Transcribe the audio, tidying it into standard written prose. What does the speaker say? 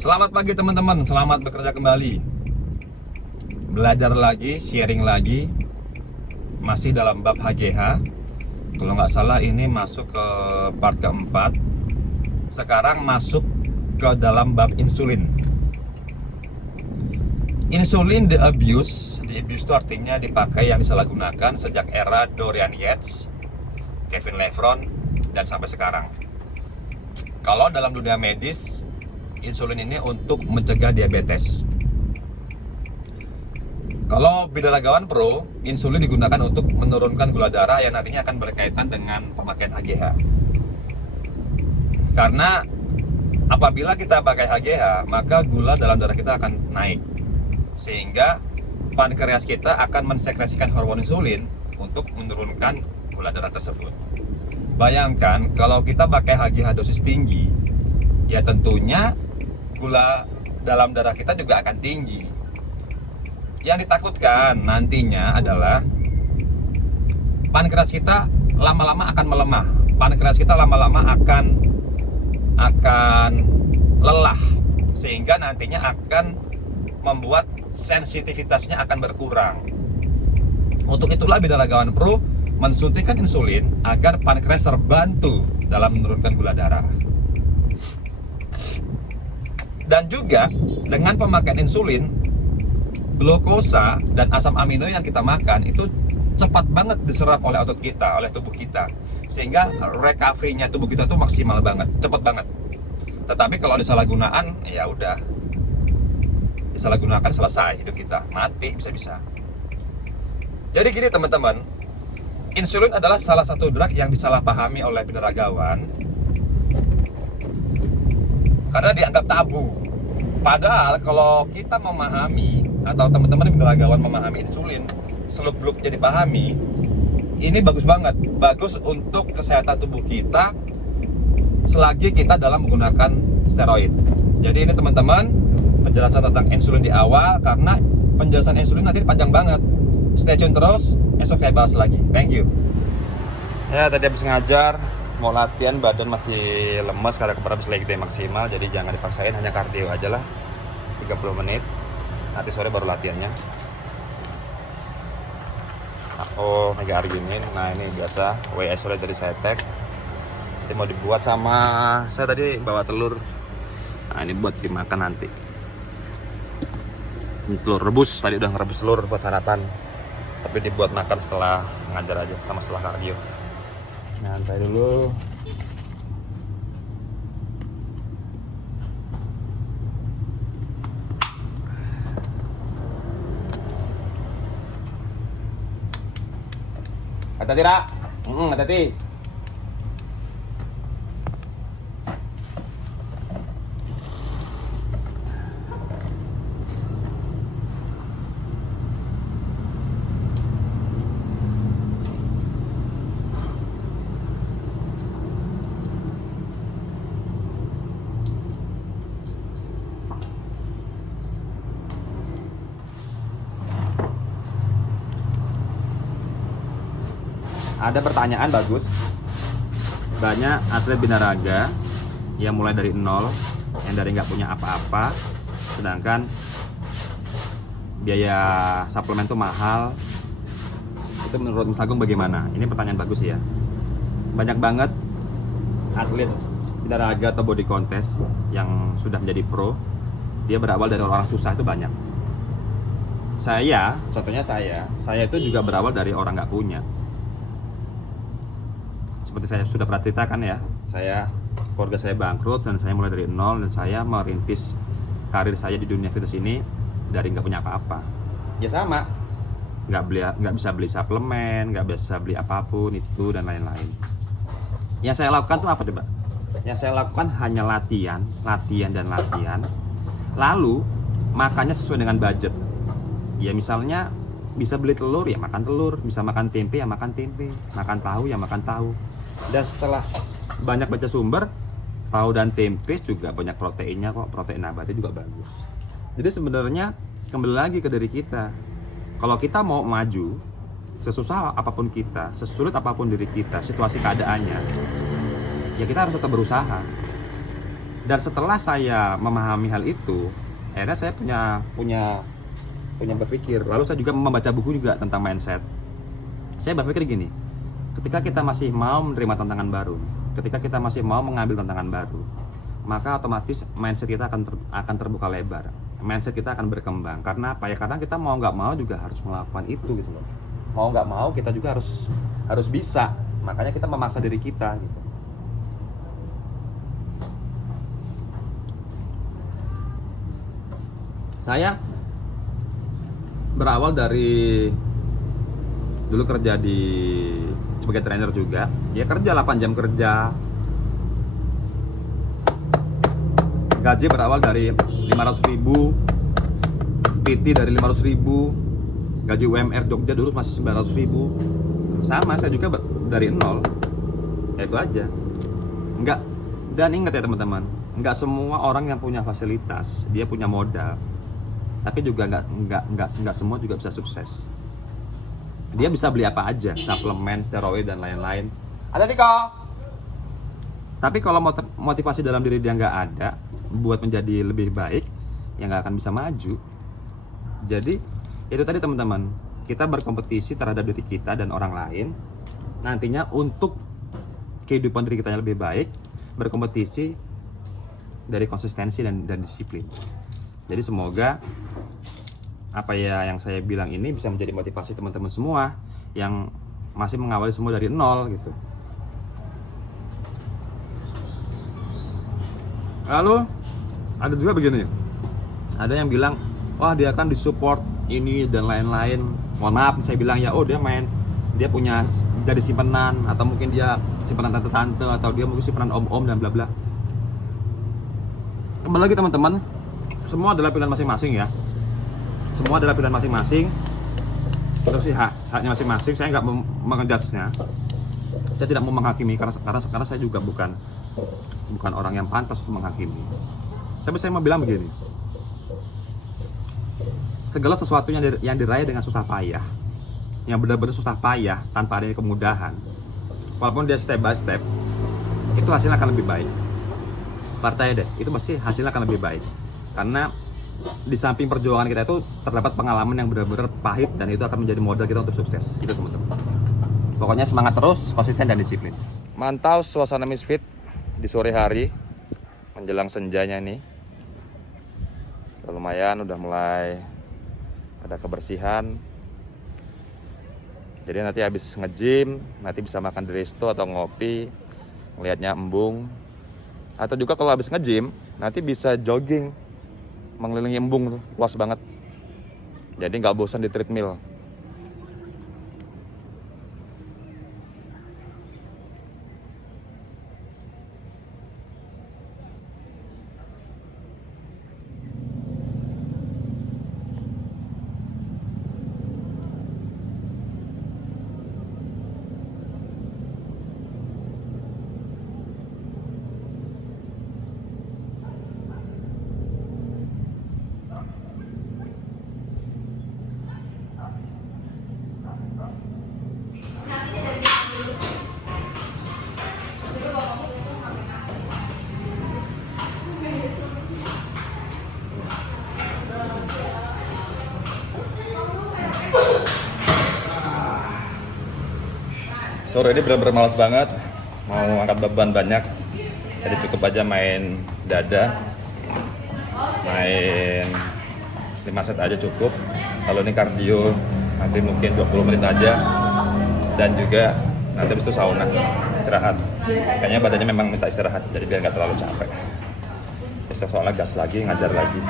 Selamat pagi teman-teman, selamat bekerja kembali. Belajar lagi, sharing lagi. Masih dalam bab HGH. Kalau nggak salah ini masuk ke part keempat. Sekarang masuk ke dalam bab insulin. Insulin the abuse itu artinya dipakai yang disalahgunakan sejak era Dorian Yates, Kevin Levron, dan sampai sekarang. Kalau dalam dunia medis, insulin ini untuk mencegah diabetes. Kalau binaragawan pro, insulin digunakan untuk menurunkan gula darah yang nantinya akan berkaitan dengan pemakaian HGH. Karena apabila kita pakai HGH, maka gula dalam darah kita akan naik. Sehingga pankreas kita akan mensekresikan hormon insulin untuk menurunkan gula darah tersebut. Bayangkan kalau kita pakai HGH dosis tinggi, ya tentunya gula dalam darah kita juga akan tinggi. Yang ditakutkan nantinya adalah pankreas kita lama-lama akan melemah. Pankreas kita lama-lama akan lelah, sehingga nantinya akan membuat sensitivitasnya akan berkurang. Untuk itulah binaragawan pro mensuntikan insulin agar pankreas terbantu dalam menurunkan gula darah. Dan juga dengan pemakaian insulin, glukosa dan asam amino yang kita makan itu cepat banget diserap oleh otot kita, oleh tubuh kita, sehingga recovery-nya tubuh kita tuh maksimal banget, cepat banget. Tetapi kalau disalahgunaan, ya udah, disalahgunakan selesai hidup kita, mati bisa-bisa. Jadi gini teman-teman, insulin adalah salah satu drug yang disalahpahami oleh binaragawan karena dianggap tabu. Padahal kalau kita memahami, atau teman-teman binaragawan memahami insulin, seluk-beluknya dipahami, ini bagus banget. Bagus untuk kesehatan tubuh kita selagi kita dalam menggunakan steroid. Jadi ini teman-teman, penjelasan tentang insulin di awal, karena penjelasan insulin nanti panjang banget. Stay tune terus, esok saya bahas lagi. Thank you. Ya, tadi habis ngajar, mau latihan, badan masih lemes karena kemarin habis leg day maksimal, jadi jangan dipaksain, hanya kardio aja lah 30 menit. Nanti sore baru latihannya. Oh, mega arginin. Nah, ini biasa whey isolate dari Cytec. Nanti mau dibuat sama saya tadi bawa telur. Nah, ini buat dimakan nanti. Ini telur rebus, tadi udah ngerebus telur buat sarapan. Tapi dibuat makan setelah ngajar aja, sama setelah kardio. Nyantai dulu. Hati-hati, Ra. Hati-hati. Ada pertanyaan bagus. Banyak atlet binaraga yang mulai dari nol, yang dari nggak punya apa-apa, sedangkan biaya suplemen itu mahal. Itu menurut Mas Agung bagaimana? Ini pertanyaan bagus ya. Banyak banget atlet binaraga atau body contest yang sudah menjadi pro, dia berawal dari orang susah, itu banyak. Contohnya saya itu juga berawal dari orang nggak punya. Seperti saya sudah pernah ceritakan ya, keluarga saya bangkrut dan saya mulai dari nol, dan saya merintis karir saya di dunia fitness ini dari nggak punya apa-apa. Ya sama, nggak bisa beli suplemen, nggak bisa beli apapun itu dan lain-lain. Yang saya lakukan tuh apa coba? Yang saya lakukan hanya latihan. Lalu makannya sesuai dengan budget. Ya misalnya bisa beli telur ya makan telur, bisa makan tempe ya makan tempe, makan tahu ya makan tahu. Dan setelah banyak baca sumber, tahu dan tempe juga banyak proteinnya kok, protein nabati juga bagus. Jadi sebenarnya kembali lagi ke diri kita. Kalau kita mau maju, sesusah apapun kita, sesulit apapun diri kita, situasi keadaannya, ya kita harus tetap berusaha. Dan setelah saya memahami hal itu, akhirnya saya punya berpikir. Lalu saya juga membaca buku juga tentang mindset. Saya berpikir gini, ketika kita masih mau menerima tantangan baru, ketika kita masih mau mengambil tantangan baru, maka otomatis mindset kita akan terbuka lebar. Mindset kita akan berkembang. Karena apa ya? Karena kita mau nggak mau juga harus melakukan itu gitu loh. Mau nggak mau kita juga harus bisa. Makanya kita memaksa diri kita gitu. Saya berawal dari dulu kerja sebagai trainer juga. Ya kerja 8 jam kerja. Gaji berawal dari 500.000, PT dari 500.000, gaji UMR Jogja dulu masih 900.000. Sama, saya juga dari nol. Ya itu aja. Dan ingat ya teman-teman, nggak semua orang yang punya fasilitas dia punya modal. Tapi juga nggak semua juga bisa sukses. Dia bisa beli apa aja, suplemen, steroid dan lain-lain. Ada Tiko. Tapi kalau motivasi dalam diri dia nggak ada, buat menjadi lebih baik, ya nggak akan bisa maju. Jadi itu tadi teman-teman, kita berkompetisi terhadap diri kita dan orang lain. Nantinya untuk kehidupan diri kita yang lebih baik, berkompetisi dari konsistensi dan disiplin. Jadi semoga apa ya yang saya bilang ini bisa menjadi motivasi teman-teman semua yang masih mengawali semua dari nol gitu. Lalu ada juga begini, ada yang bilang, wah dia kan disupport ini dan lain-lain. Mohon maaf saya bilang ya, oh dia punya jadi simpanan, atau mungkin dia simpanan tante-tante, atau dia mungkin simpanan om-om dan bla bla. Kembali lagi teman-teman, semua adalah pilihan masing-masing ya. Semua adalah pilihan masing-masing. Terus sih haknya masing-masing. Saya nggak mengejudge-nya. Saya tidak mau menghakimi karena saya juga bukan orang yang pantas untuk menghakimi. Tapi saya mau bilang begini. Segala sesuatu yang diraih dengan susah payah, yang benar-benar susah payah tanpa adanya kemudahan, walaupun dia step by step, itu hasilnya akan lebih baik. Percaya deh, itu pasti hasilnya akan lebih baik. Karena di samping perjuangan kita itu terdapat pengalaman yang benar-benar pahit, dan itu akan menjadi modal kita untuk sukses. Itu teman-teman. Pokoknya semangat terus, konsisten dan disiplin. Mantau suasana Misfit di sore hari menjelang senjanya nih. Udah lumayan, udah mulai ada kebersihan. Jadi nanti habis nge-gym, nanti bisa makan di resto atau ngopi, ngelihatnya embung. Atau juga kalau habis nge-gym, nanti bisa jogging mengelilingi embung tuh, luas banget. Jadi nggak bosan di treadmill. Sore ini benar-benar malas banget, mau angkat beban banyak, jadi cukup aja main dada, main 5 set aja cukup. Kalau ini kardio nanti mungkin 20 menit aja, dan juga nanti habis itu sauna, istirahat. Kayaknya badannya memang minta istirahat, jadi biar nggak terlalu capek. Besok soalnya gas lagi, ngajar lagi.